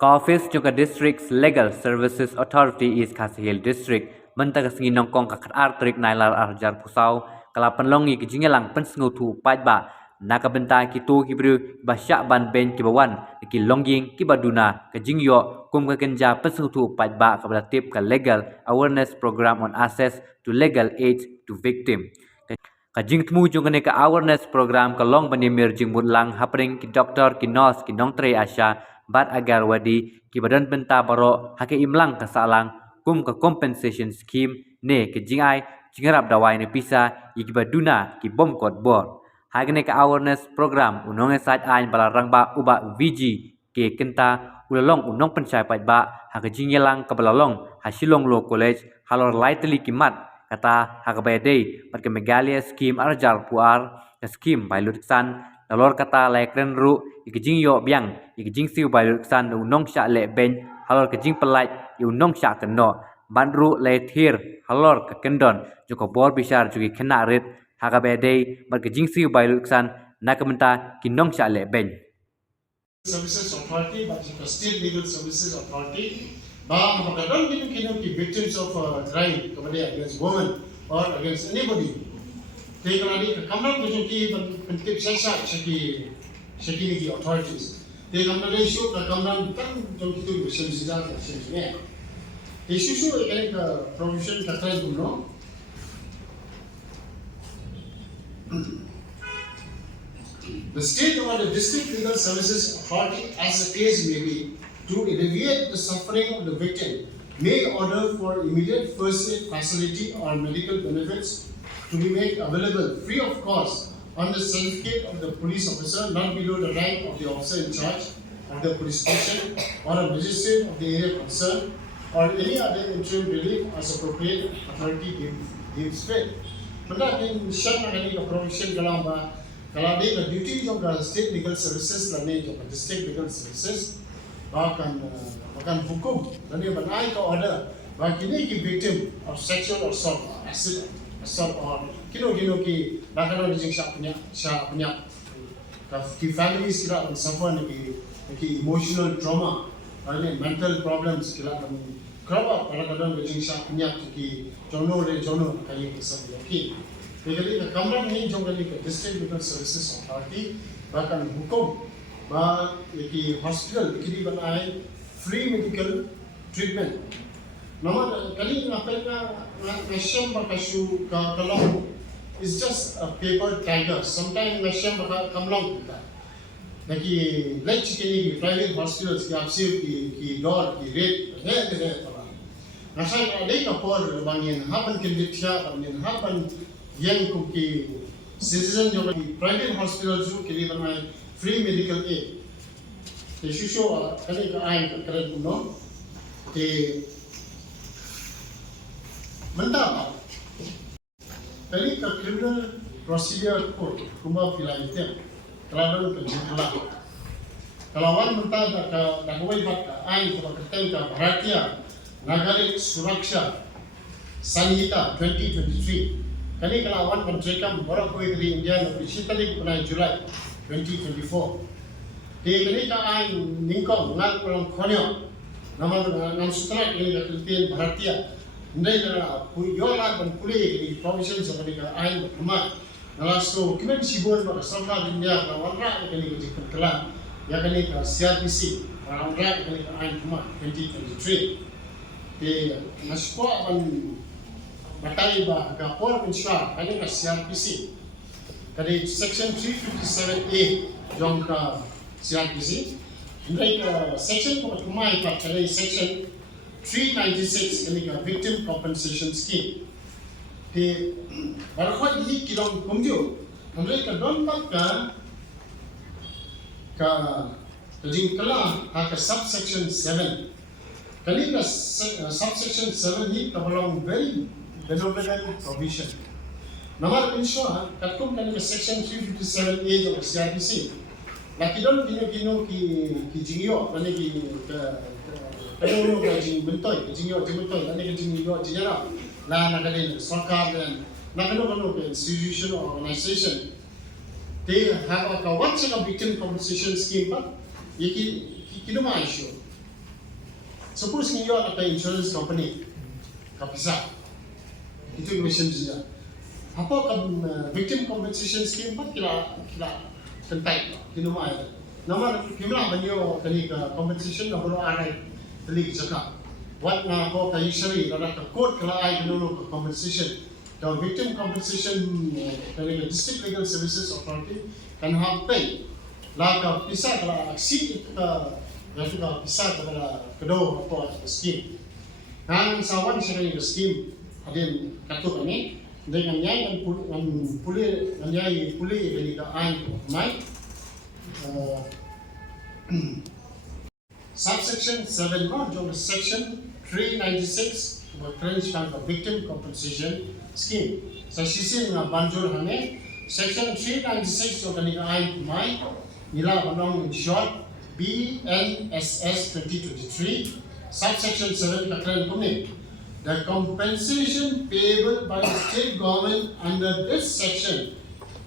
Office juga District's Legal Services Authority is Khasihil District Bynta kasengi nongkong kakat artrik nailar arjar pusau kalapan longi kejingelang pensengu tu pajba naka benta kitu kibru basyak ban ben kibawan ki longging kibaduna kejingyo kum kekenja pensengu tu pajba kepada tip ke legal awareness program on access to legal aid to victim Kajing temu jung ke awareness program ke long banimir jing mutlang hapring ki doktor ki nurse ki nongtre asya bat agar wadi ki badan benta baro hake imlang ke salang kum ke compensation scheme ne ke jingai jingarap dawai ne pisa ki baduna ki bom kot bor hagne ke awareness program unong sat ain bala rangba uba VG ke kenta ulalong unong pensai pajba hake jingelang ke balalong hasilong lo college halor lightly kimat kata hakabayadei pada megalia skim arjar puar skim by Lutksan dalor kata lekren ru Jingsiew biang Jingsiew by Lutksan Nongshah le ben halor kejing pelaj Nongshah keno bandru le thir halor ke kendon joko bor Bishar juga Khynnah rit hakabayadei pada Jingsiew by Lutksan nakamenta ki Nongshah le ben Services Authority, but the State Legal Services Authority, but don't be victims of crime against women or against anybody. They can come out with the authorities. They come out with the issue a provision the state or the district legal services authority, as the case may be, to alleviate the suffering of the victim, may order for immediate first aid facility or medical benefits to be made available free of cost on the certificate of the police officer not below the rank of the officer in charge of the police station or a magistrate of the area concerned or any other interim relief as appropriate authority gives fit. But that in a provision kalau dia the duty of the state legal services dan the district legal services bahkan hukum dan dia benai ke order bagi ni ki victim of sexual assault or kino ki nakano di Jingsiew punya ki families kira suffer ki emotional trauma dan mental problems kira kerana kadang-kadang di Jingsiew punya ki jono kaya kisah ki Jadi, kamera ini juga di District Legal Services Authority bahkan hukum bah di hospital kini banai free medical treatment. Nama kali ngapain macam berkasu kalau is just a paper tiger. Sometimes macam kamlong kita. Lagi like kini private hospitals ki door ki rate ada. Nasa ada kapor bangin hapan kenditya bangin hapan yang kuki citizen जो private hospitals जो के लिए बनाए free medical aid ते शुशो कने का आइन करें कुनो ते मंदा कली का criminal procedure court kuma filaite kalau kalawan mentah dah kawai bak ain ko kerten ka Bharatiya Nagarik Suraksha Sanhita 2023 Kali kalau awan pencegahan orang koi dari India lebih sitalik pada Julai 2024. Di kali kau ningkong ngal pulang konyo, nama sutra kali kertin Bharatiya. Ndai kala yola dan pulih di provinsi seperti kau berkembang. Nalasto kena sibur pada sarkar India kalau orang kali kerja kelam, ya kali CRPC orang kali kau berkembang 2023. Di nasibah Batai ba gapor Bishar kali ka CRPC kali section 357A jong ka CRPC ndai ka section ko kumai ka kali section 396 kali ka victim compensation scheme te barkhoi hi kilong kumjo ndai ka don ba ka jing kala ha ka subsection 7 kali ka subsection 7 hi ka belong very benevolent provision. Nomor insya katkum kali section 357A of CRPC. Laki don kino ki Jingsiew kali ki kano ki Jingsiew kali ki Jingsiew jijara la nakali sarkar dan nakano ki institution or organization. They have a one set of victim compensation scheme but kino ma issue. Suppose you are an insurance company, kapisa, itu question dia. Apa victim compensation scheme pat kila kentai kinumai. Nama kimla banyo kani compensation na bolo arai tali jaka. What na ko kay usually na ka court kala ay kinuno compensation. The victim compensation kani district legal services authority can have pay. La ka pisa kala exceed ka yasu ka pisa kala kedo apa scheme. Nang sawan sa kani scheme adin katu kani dengan yang puli dari kean mai subsection 7 of section 396 about French victim compensation scheme. So sisi na banjur hame section 396 of kean mai nila banong in short BNSS 2023 subsection 7 kakran kumi. The compensation payable by the state government under this section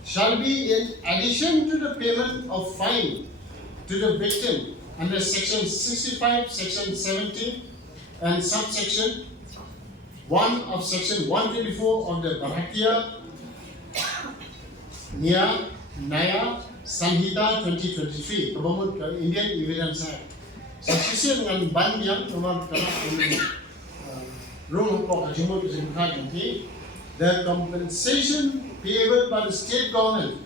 shall be in addition to the payment of fine to the victim under section 65, section 70 and subsection 1 of section 124 of the Bharatiya Nyaya Sanhita 2023, Indian Evidence Act. So, sisi dengan ban yang nomor the compensation payable by the state government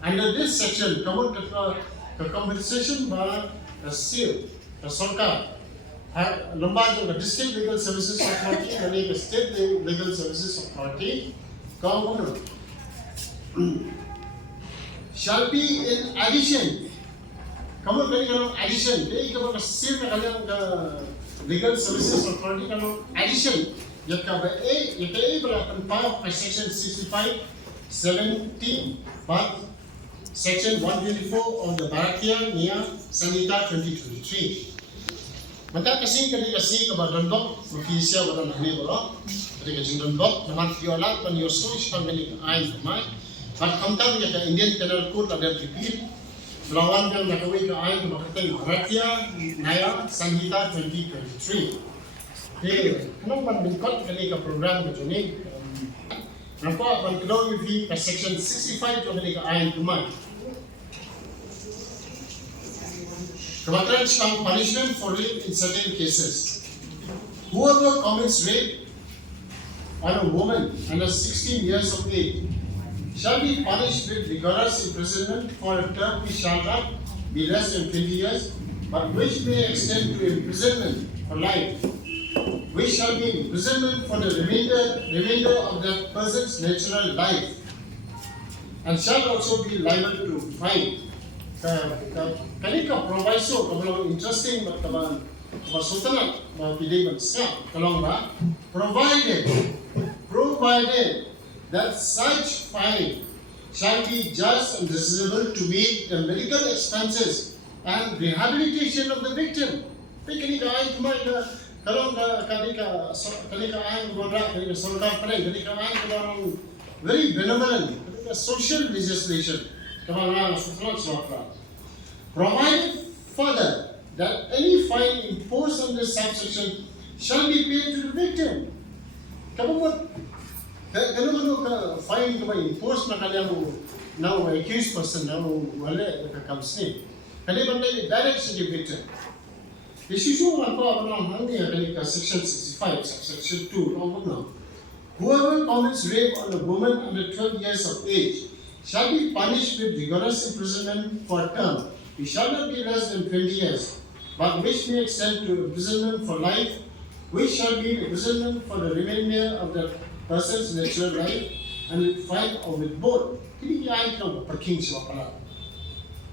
under this section, the compensation by the state, the Sarkar, the district legal services authority, and the state legal services authority, shall be in addition. Addition, legal services authority addition section 65 17 but section 124 of the Bharatiya Nya Sanhita 2023. Maka kasi kepada dondok ofisial pada nahni bolo ketika jing dondok naman viola pan yosu ispan menik ain mai but kamtar ya Indian Penal Code ada repeal melawan yang nakawin ke ain kemakatan Bharatiya Nya Sanhita 2023. Kenapa bingkot kali ke program macam ni? Nampak ban kedau UV ke section 65 tu kali ke ain kumai. Kemakatan some punishment for rape in certain cases. Whoever commits rape on a woman under 16 years of age shall be punished with rigorous imprisonment for a term which shall not be less than 20 years, but which may extend to imprisonment for life, which shall be imprisonment for the remainder of that person's natural life, and shall also be liable to fine. Kanika proviso kalau interesting berkawan sultanat pilih berskap kalau provided that such fine shall be just and reasonable to meet the medical expenses and rehabilitation of the victim. Tapi kalau kanika ain gondra kanika sarkar pare kanika ain kalau very benevolent social legislation provided further that any fine imposed on this subsection shall be paid to the victim. Kalau fine imposed na kalian now accused person now wale company kali bandai direct to the victim. Isu apa hangi section 65 subsection 2 whoever commits rape on a woman under 12 years of age shall be punished with rigorous imprisonment for a term which shall not be less than 20 years, but which may extend to imprisonment for life, which shall be imprisonment for the remainder of the person's natural life, and with fine or with both. Kini ain kau perking siapa pala.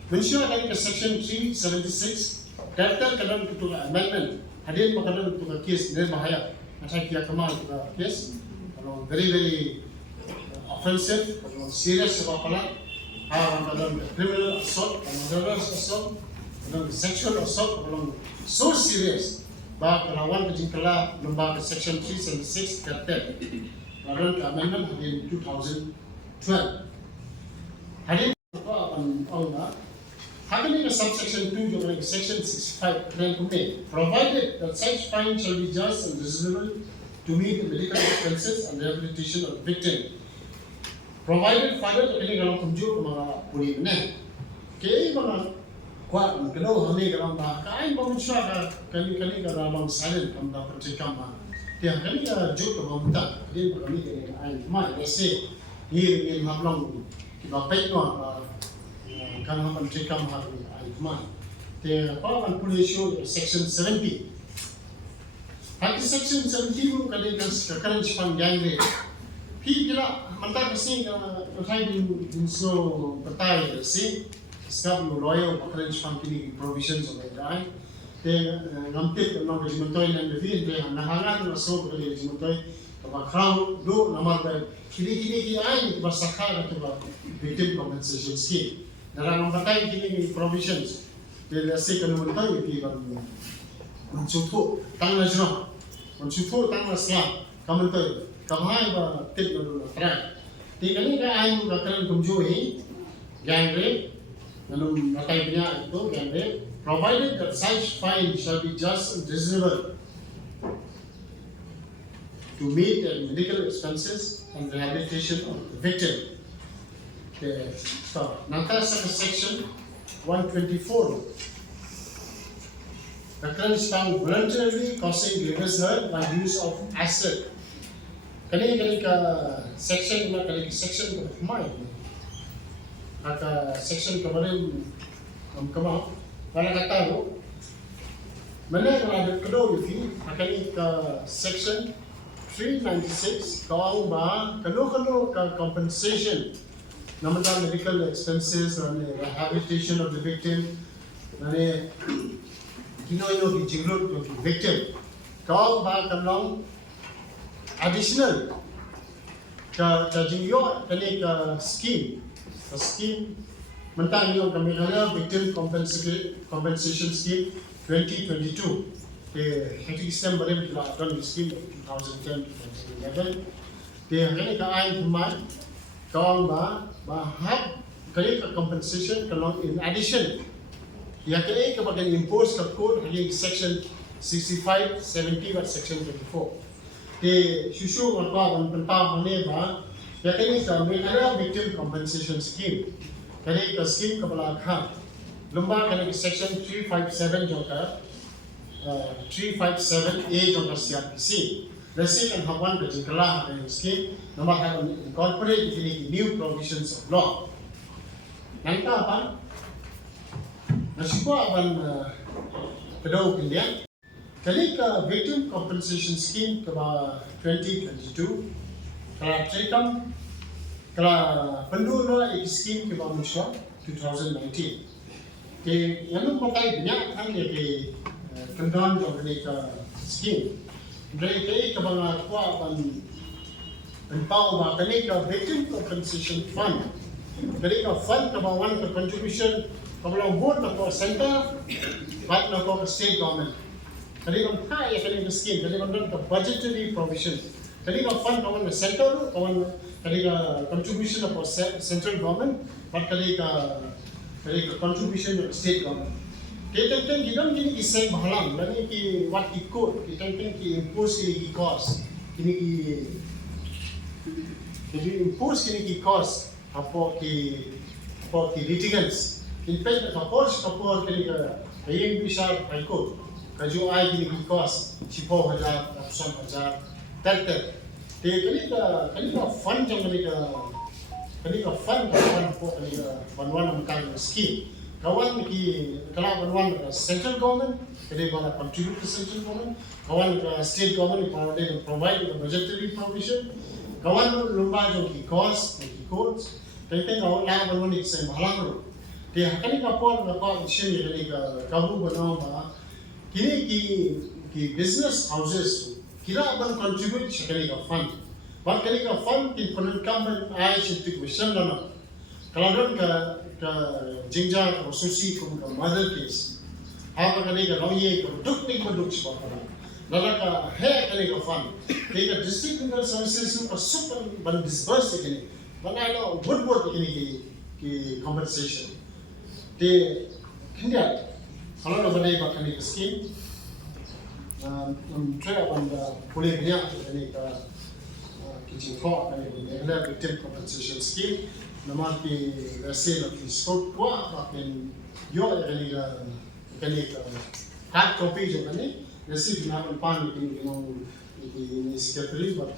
Mention ada section 376 daftar kadang ketua amendment hadir makadang ketua kes dari bahaya. Macam kia kemal ketua kes kalau very offensive, serious siapa pala. Criminal assault, murderous assault, sexual assault, so serious. Bah kelawan kejingkala lembaga section 376 kata lalu amendment in 2012. Hadir apa Happening in subsection 2 during section 65 provided that such fine shall be just and reasonable to meet the medical expenses and rehabilitation of the victim. Provided further that any galang kumju mga puli ne. Kaya mga kuat kalau hani galang ba kain bamusya ka kali galang silent kam da percikam ma. Tiang kali ka juk ka bamta dia kami kali ai mai ese ni ni hablong kita pay no kan hapan percikam ha ai mai. Tiang pawan puli show section 70. Hati section 70 kali kan sekarang Jepang gang ni. Pi kila mantap kasi utai din so patay si skab no loyal pakran Jepang kini provisions of the te ngamtip no regimentoy na defi te nahangan na so kali regimentoy ba crown do namar ba kini ai ba sakha to ba victim compensation scheme darang patay kini provisions te lasi kan mentoy pi ba mencutu tang na jno mencutu tang na sla kamentoy kamai ba tip no try ti kani ka ai mo kakaran kumjui gang rape lalu nakai punya itu gang rape provided that such fine shall be just and reasonable to meet the medical expenses and rehabilitation of the victim. Okay, so nanti section 124. The crime is found voluntarily causing grievous hurt by use of acid. Kali ka section na kali section ka mai. Aka section ka barin kamau para kata lo. Mana ada kedo di akali ka section 396 kau ba kalau ka compensation namanya medical expenses and rehabilitation of the victim and kino di jinglot to victim kau ba kalau additional ka Jingsiew kani ka scheme mentang yung kami ada victim compensation scheme 2022 hati sistem baru kita akan scheme 2010-2011 kani ka ain pemai kau ba hak kani ka compensation kalau in addition ya kani ka bagian impose ka code hali section 65 70 dan section 24 the shushu atwa ban penta hone ba ya kani sa ada victim compensation scheme kani ka scheme ka bala kha lamba kani section 357 jo ka 357A jo ka CRPC basic and hawan ka jikala kani scheme nama ha incorporate the new provisions of law nanta apa nasiko ban kedau kindia kali ka victim compensation scheme kaba 2022 kala trekam kala pendu no scheme kaba muswa 2019 ke yang pakai banyak kan ke kendon jo ka scheme dari ke kaba kwa ban pau ba kali ka victim compensation fund kali ka fund kaba one ka contribution kaba board ka center but no ka state government kali kan kaya kali scheme kali kan budgetary provision kali kan fund kawan center kawan kali ka contribution of central government but kali ka contribution of state government kita kita gini kisah bahalang lagi ki what ikut kita ki impose ki cost kini impose ki cost apa ki litigants in fact kapor kali ka yang Bishar ikut kaju ai gini cost 10,000 100,000 ter kali ka fund jang kali ka fund po kali ka banwan ang scheme kawan ki kala banwan central government kali bana contribute to central government kawan state government provide the budgetary provision kawan lumba jang ki cost ki codes kali kawan la banwan ik sai malang dia kali ka por shini kali ka kabu banao ba kini ki business houses kira ban contribute sekali ka fund ban kali ka fund ki penelkaman ai sitik wisam lana kalau ka Jingsiew ka susi ka mother case ha kali ka loye ka duk sebab lala ka he kali ka fund ka district legal services ka super ban disburse kini ban ai good work kini ki compensation te Khynnah, kalau ada badai bahkan di scheme, try on the boleh banyak ini ke kitchen court dan ini adalah victim compensation scheme. Nama pi rasa lebih scope kuat, bahkan yo ini ke hard copy je kan ni, rasa di mana pan ini secretary, but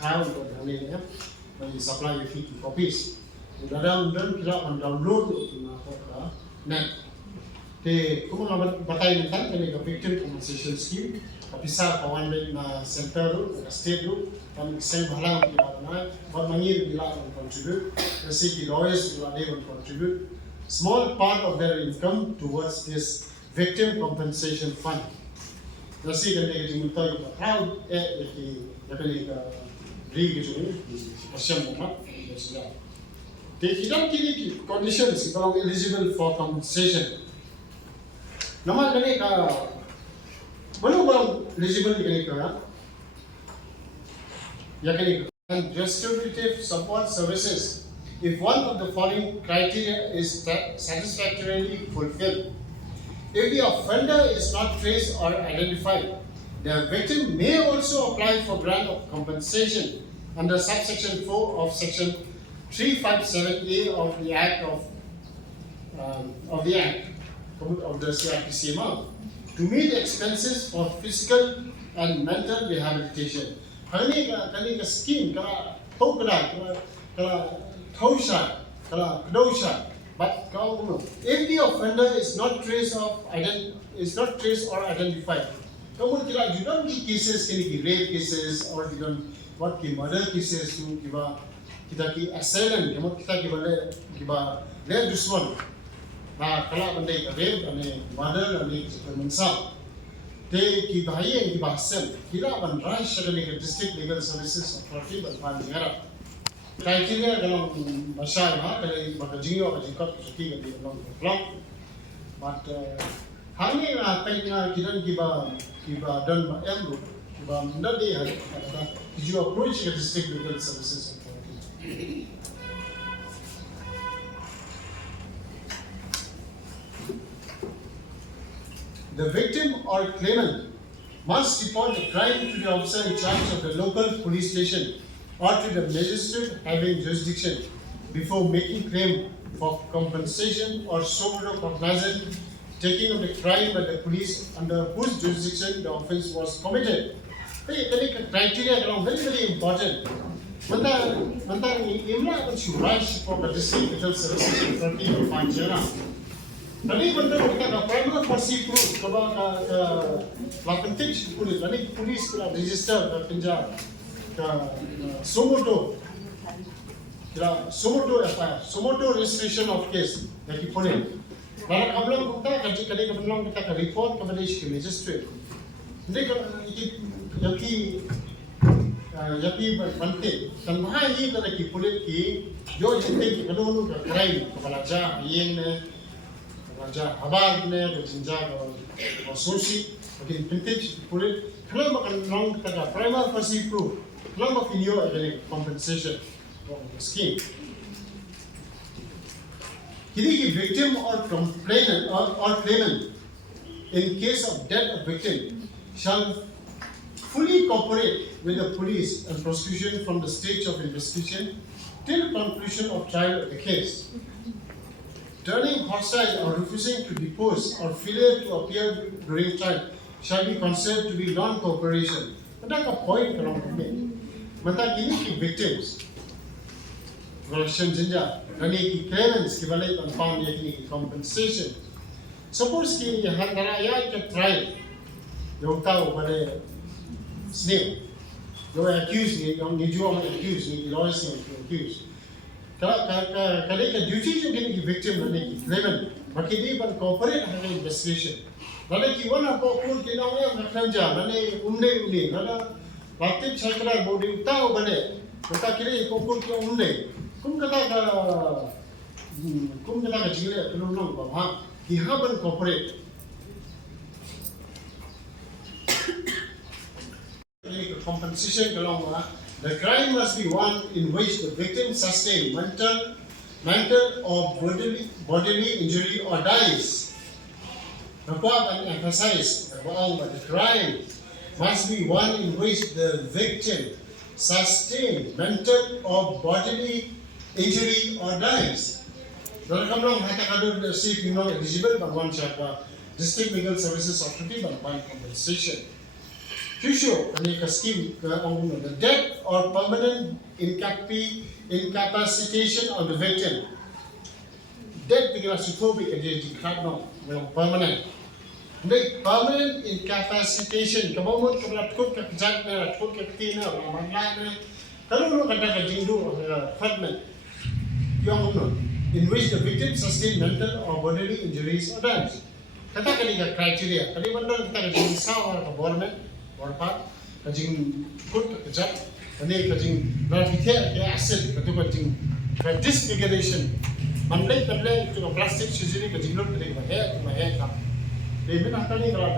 how but ini ya, bagi supply 50 copies. Dalam kita akan download itu nak net. Thì cũng là batay ng tan kani ka victim compensation scheme kapisa kawan na center na state kan isang bahalang kita na but mangir bila contribute kasi the lawyers will able contribute small part of their income towards this victim compensation fund. Kasi kani ka jimuta yung proud kani ka rig jo ni pasyam mo na sila. Kita kini conditions kalau eligible for compensation. Nama kani ka belum eligible kani ka ya kani distributive support services if one of the following criteria is satisfactorily fulfilled. If the offender is not traced or identified, the victim may also apply for grant of compensation under subsection 4 of section 357A of the Act of the CRPC to meet expenses for physical and mental rehabilitation. Kani ka scheme kala Nongshah, but if the offender is not traced or identified, kamu kira juga di cases kini rape cases or what ki murder cases tu kita ki assailant kita le dusman. Nah, kalau benda rape dan murder dan mensa, they ki bahaya ki bahasel, kita akan rise sebagai district legal services authority berpan negara. Criteria kalau Bishar kalau bagi Jingsiew bagi kot seperti yang dibilang, but hari ini kita dan emru kita menjadi hari kita approach the district legal services authority. The victim or claimant must report the crime to the officer in charge of the local police station or to the magistrate having jurisdiction before making claim for compensation or so cognizant taking of the crime by the police under whose jurisdiction the offence was committed. The criteria are very, very important. Mantang imla akan suraj for the district legal services authority of Panjana. Tadi benda kita ka primary persi proof kaba ka penting polis tadi polis kena register ka penjara ka somoto FIR somoto registration of case lagi polis dalam kabelong kita kadang kabelong kita ka report kepada magistrate ini yaki penting dan mahal ini lagi polis ki jo jente kadang ka crime kepala jah yang Raja Habag ne berjinjak atau sosi, bagi penting kulit. Kalau makan long kata primary persi proof, kalau makan yo ada compensation from the scheme. Kini victim or complainant or claimant in case of death of victim shall fully cooperate with the police and prosecution from the stage of investigation till conclusion of trial of the case. Turning hostile or refusing to depose or failure to appear during trial shall be considered to be non-cooperation. Ada ka point kalau kami. Mata kini ki victims. Version jinja. Kani ki claimants ki balai tanpa dia kini ki compensation. Suppose ki handara ya ke trial. Yo tahu pada snip. Yo accuse ni, yang ni jual accuse ni, lawyers ni accuse. Kalau ka duty je kini victim nani claimant baki dia ban cooperate dengan investigation nani ki wana ko kun ki naw yang nakanja nani unde nana bakti chakra body tahu bane kata kini ko kun ki unde kum kata ka jile tulung nong ba ki ha ban cooperate ini compensation kalau the crime must be one in which the victim sustained mental or bodily injury or dies report and emphasize that the crime must be one in which the victim sustained mental or bodily injury or dies. Dalam kamlang hata kadar si pinong eligible bangwan siapa District Legal Services Authority bangwan compensation. Future ani ka scheme ka ang the death or permanent incapacitation of the victim. Death tinggal sufobi ka jadi kano yang permanent. Hindi permanent incapacitation kabamot kablatkot ka kajat na latkot ka tina ramangla na kalau lo kata ka jingdu fragment yang in which the victim sustained mental or bodily injuries or death. Kata kali ka criteria kali bandang kita ka jing sawa ka government warpat ka jing kut ka kajat ani ka jing berfikir ke asset ka tu ka jing disfiguration manlay itu ka plastic surgery ka jing lo ka ka Lepas nak kali kalau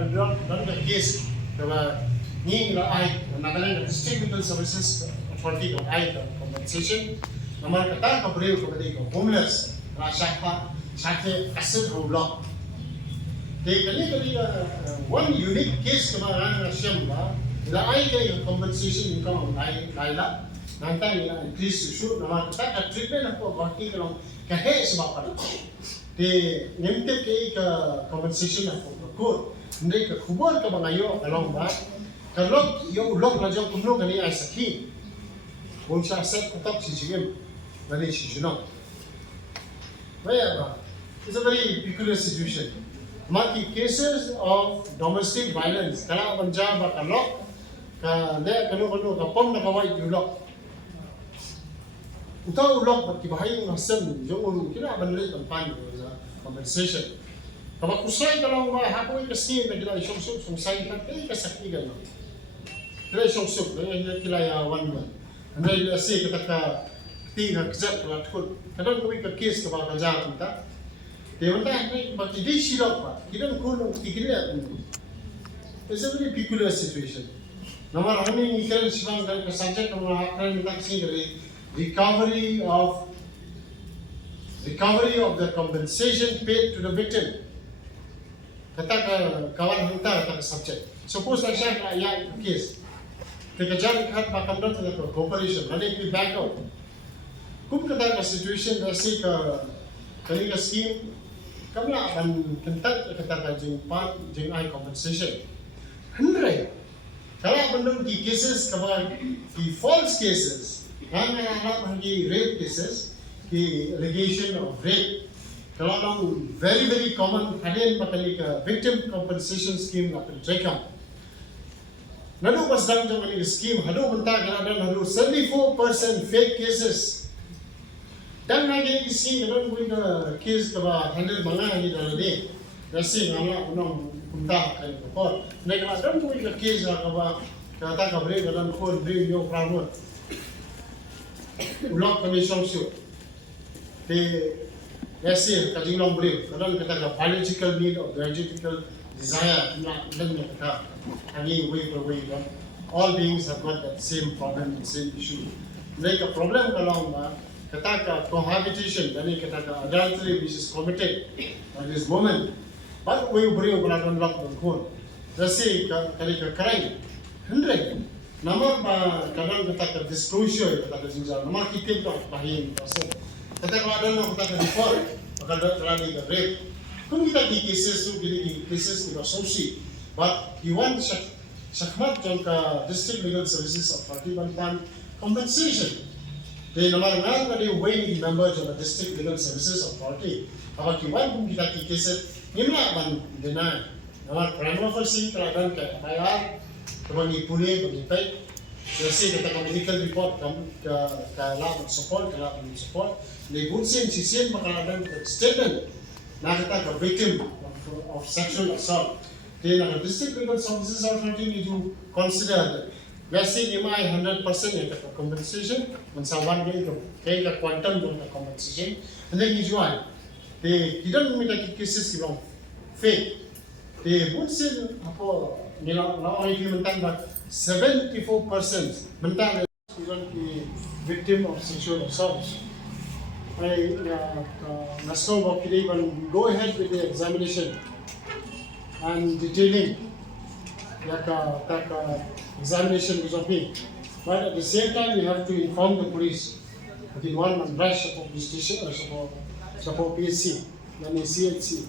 dalam case kalau ni kalau Nagaland District Legal Services Authority kalau compensation, nama kata kau boleh kau beri kau homeless, rasa sakit asal kau block. Jadi kali one unique case kemarin Russian lah, bila kali compensation income lah, nanti increase issue, nama kata treatment aku bagi kalau kahit sebab apa. Di nyampe ke compensation aku kur, hindi ka kubur ka mga iyo kalong ba? Kalong iyo ulong na diyang kumlo kani ay sakhi. Kung siya set katok si Jingim, nani si Junong. Kaya ba? It's a very peculiar situation. Maki cases of domestic violence, kala banja ba kalok, ka le kanu ka pom na kaway ulok. Utaw ulok ba't kibahayong nasem yung ulo kina banlay kampanya compensation. Kapag kusay ka lang ba, hakoy kasi na kila isyong-syok, sungsay ka, kaya kasakigan lang. Kila isyong-syok, kila one man. Andai kasi kita tinggal kejap kalau takut. Kadang kami ke kes ke bakal jahat kita. Dia mentah ni bagi dia silap pak. Kita nak tiga. It's a very peculiar situation. Nomor kami ikan siang dari subject nomor akan minta sini dari recovery of the compensation paid to the victim. Kata kawan kita kata subject. Suppose saya ayat case. Kekejar kat bakal dah tu cooperation. Nanti kita back out. Kum kata situation rasi kali scheme. Kami akan kentat kata jengpat jeng ai compensation. Henry. Kalau benda di cases kabar di false cases. Yang lagi rape cases. The allegation of rape. Kalau orang very common hadian bakali ke victim compensation scheme akan rekam. Nadu pas dalam jangan ini scheme hadu mentah kalau dan hadu 74% fake cases. Dan lagi scheme kalau kita case kaba handle mana ini dalam ni. Rasi ngala unang mentah kan report. Nek kalau dan kita case kaba kata kabre dalam phone bring your problem. Ulok kami solusi. Yasir kajing long boleh kadang kata biological need or biological desire nak dan kata ani way per way kan all beings have got that same problem and same issue mereka problem kalau kata cohabitation dan kata adultery which is committed at this moment but way beri belakang lock dan kon rasi kali crime 100 nama kadang kata disclosure kata jinjang nama kita tu bahin pasal kata kalau ada orang kata default, bakal terjadi rape. Kung kita di cases tu, di cases kita solusi. But you want sakmat jang ka District Legal Services Authority bantuan compensation. Di nomor nang ada way ni member jang District Legal Services Authority. Apa kiwan kung kita di cases nimla ban deny. Nomor crime offense keladan ka bayar, bagi pulih bagi pay. Kasi kata medical report ke lab support, they would say sisien makaladang statement na kita victim of sexual assault. Then the District Legal Services Authority need to consider that. Let's say you may 100% yang kata compensation, when someone get a quantum of the compensation, and then you join. They don't mean that cases belong fake. They would say apa nila na implementan but 74% mentang victim of sexual assault. I naso bakili go ahead with the examination. and detailing like examination which of me. But at the same time, you have to inform the police within 1 month rush of the station or support PSC, then CHC.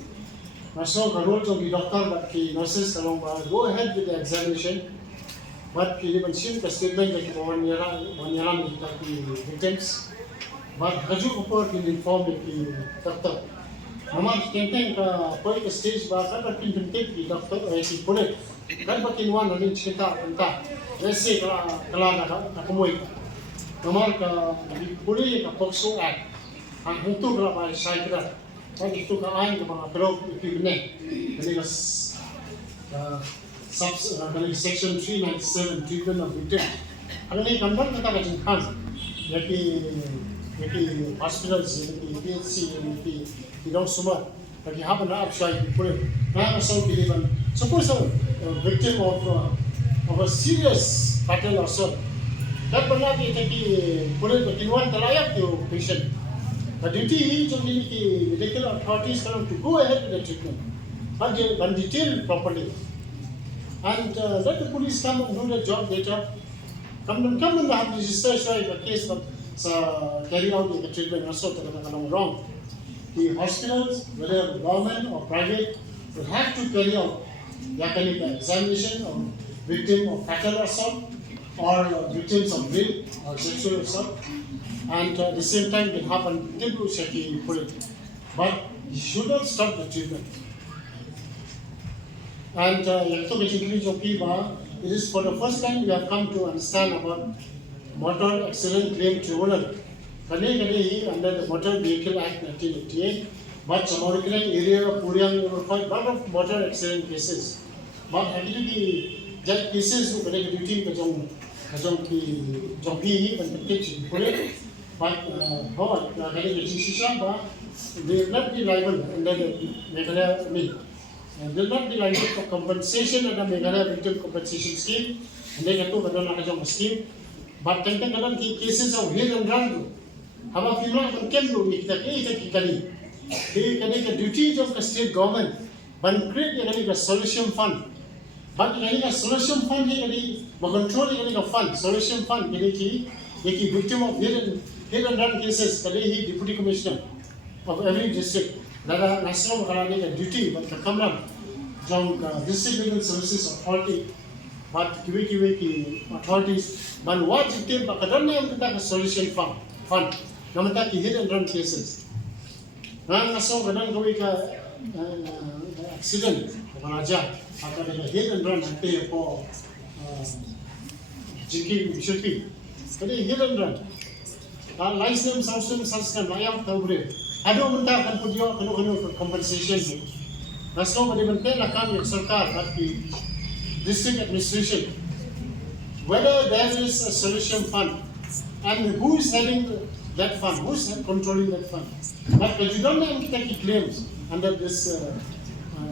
So the role of the doctor, but the nurses go ahead with the examination. But the mention the statement that 1 year the victims. But Haju Upper can inform the doctor. Mama can point the stage back, I can take the doctor or the police. Kan bakin wan alin cerita tentang resi kalau nak kumui, normal ke puli ke pokso act, ang untuk kalau by side kita, kan itu ke ain ke mga pelok itu benar, jadi ke section 397 treatment of victim, ang ini kampan kita kajengkan, yaki hospitals, yaki PHC, yaki tidak semua. Lagi apa nak upside puli, nak asal pilihan. Suppose a victim of a serious fatal assault, that will not be put in one layak to patient. The duty is only the medical authorities to go ahead with the treatment, but detail properly. And let the police come and do their job later. Come and have register the case, but carry out the treatment also wrong. The hospitals, whether government or private, will have to carry out the examination of victim of fatal assault or victims of rape or sexual assault, and at the same time will happen to Shaki Pulit. But you should not stop the treatment. And it is for the first time we have come to understand about Motor Accident Claim Tribunal. Under the Motor Vehicle Act 1988, but some area of Puriang quite lot of motor accident cases. But actually, that cases who connect duty to Jompi and the but how they will not be liable under the Meghalaya will not be liable for compensation under Meghalaya Victim Compensation Scheme, and they get to the scheme. But cases of hit and run. How about you not can do it? The duty of the state government, but create a solution fund. But a solution fund, control a fund, solution fund, victim of hit and run cases, deputy commissioner of every district. That national duty, but the Kamram, district legal services authority, but authorities, but what it did, but a solution fund. Namataki hit and run cases. Saw the accident of Raja after the hit and run and pay for Jingsiew. But hit and run. License, substance, I am covered. I don't want to put your compensation. That's not what even tell a county Sarkar, but the district administration. Whether there is a solution fund and who is heading that fund, who is controlling that fund. But you don't have to take claims under this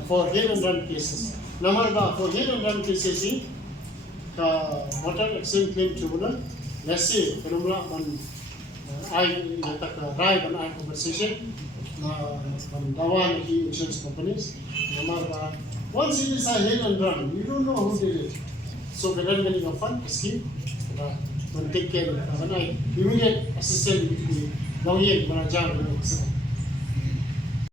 for hit and run cases. Number for hit and run cases, Motor Accident Claim Tribunal, let's say, I ride on I conversation from Dawan insurance companies. Once it is a hit and run, you don't know who did it. So we are getting a fund scheme. Take care of it. Immediate assistance with the long year manager.